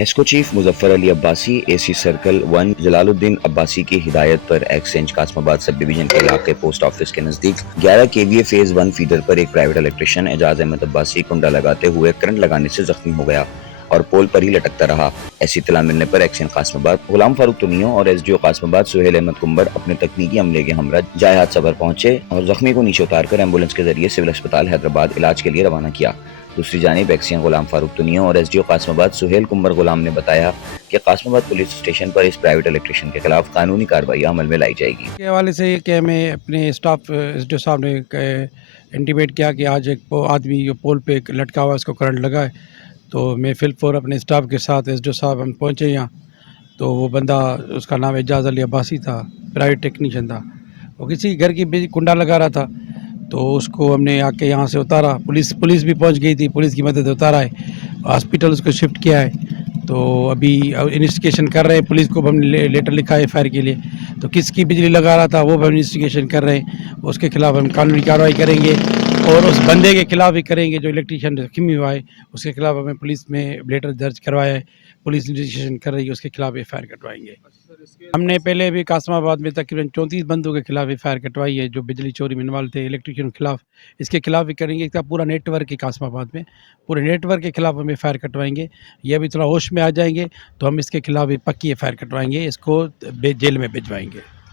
Hesco chief Muzaffar Ali Abbasi AC circle 1 Jalaluddin Abbasi की हिदायत पर एक्सचेंज कासमाबाद सब डिवीजन के इलाके पोस्ट ऑफिस के नजदीक 11 केवीए फेज 1 फीडर पर एक प्राइवेट इलेक्ट्रिशियन एजाज अहमद अब्बासी कुंडा लगाते हुए करंट लगाने से जख्मी हो गया और पोल पर ही लटकता रहा। ऐसी इत्तला मिलने पर एक्सचेंज कासमाबाद गुलाम फारूक तुनियो और एसडीओ कासमाबाद सुहेल अहमद कुंबर अपने तकनीकी अमले के हमरा जाए हादसा पर पहुंचे और जख्मी को नीचे उतारकर एम्बुलेंस के जरिए सिविल अस्पताल हैदराबाद इलाज के लिए रवाना किया। दूसरी जानिब एक्सियन गुलाम फारूक तुनियो और एसडीओ कासमाबाद सुहेल कुंबर गुलाम ने बताया कि कासमाबाद पुलिस स्टेशन पर इस प्राइवेट इलेक्ट्रिशियन के खिलाफ कानूनी कार्रवाई अमल में लाई जाएगी। के हवाले से कि हमें अपने स्टाफ एसडीओ साहब ने इंटीमेट किया कि आज एक आदमी पोल पे लटका हुआ उसको करंट लगा है, तो मैं फिलफोर अपने स्टाफ के साथ एसडीओ साहब हम पहुँचे यहाँ। तो वो बंदा, उसका नाम एजाज अली अब्बासी था, प्राइवेट टेक्नीशियन था। वो किसी घर की कुंडा लगा रहा था, तो उसको हमने आके यहाँ से उतारा। पुलिस भी पहुँच गई थी, पुलिस की मदद से उतारा है, हॉस्पिटल उसको शिफ्ट किया है। तो अभी इन्वेस्टिगेशन कर रहे हैं। पुलिस को हमने लेटर लिखा है फायर के लिए। तो किसकी बिजली लगा रहा था वो भी हम इन्वेस्टिगेशन कर रहे हैं, उसके खिलाफ हम कानूनी कार्रवाई करेंगे और उस बंदे के खिलाफ भी करेंगे जो इलेक्ट्रीशियन जख्मी हुआ है, उसके खिलाफ हमें पुलिस में लेटर दर्ज करवाया है। पुलिस इन्वेस्टिगेशन कर रही है, उसके खिलाफ एफआईआर कटवाएंगे। हमने पहले भी कासमाबाद में तकरीबन 34 बंदों के खिलाफ एफआईआर कटवाई है जो बिजली चोरी में इन्वॉल्व थे, इलेक्ट्रिशियन के खिलाफ। इसके खिलाफ भी करेंगे। इसका पूरा नेटवर्क है कासमाबाद में, पूरे नेटवर्क के खिलाफ हम एफआईआर कटवाएंगे। ये अभी थोड़ा होश में आ जाएंगे तो हम इसके खिलाफ भी पक्की एफआईआर कटवाएंगे, इसको जेल में भिजवाएंगे।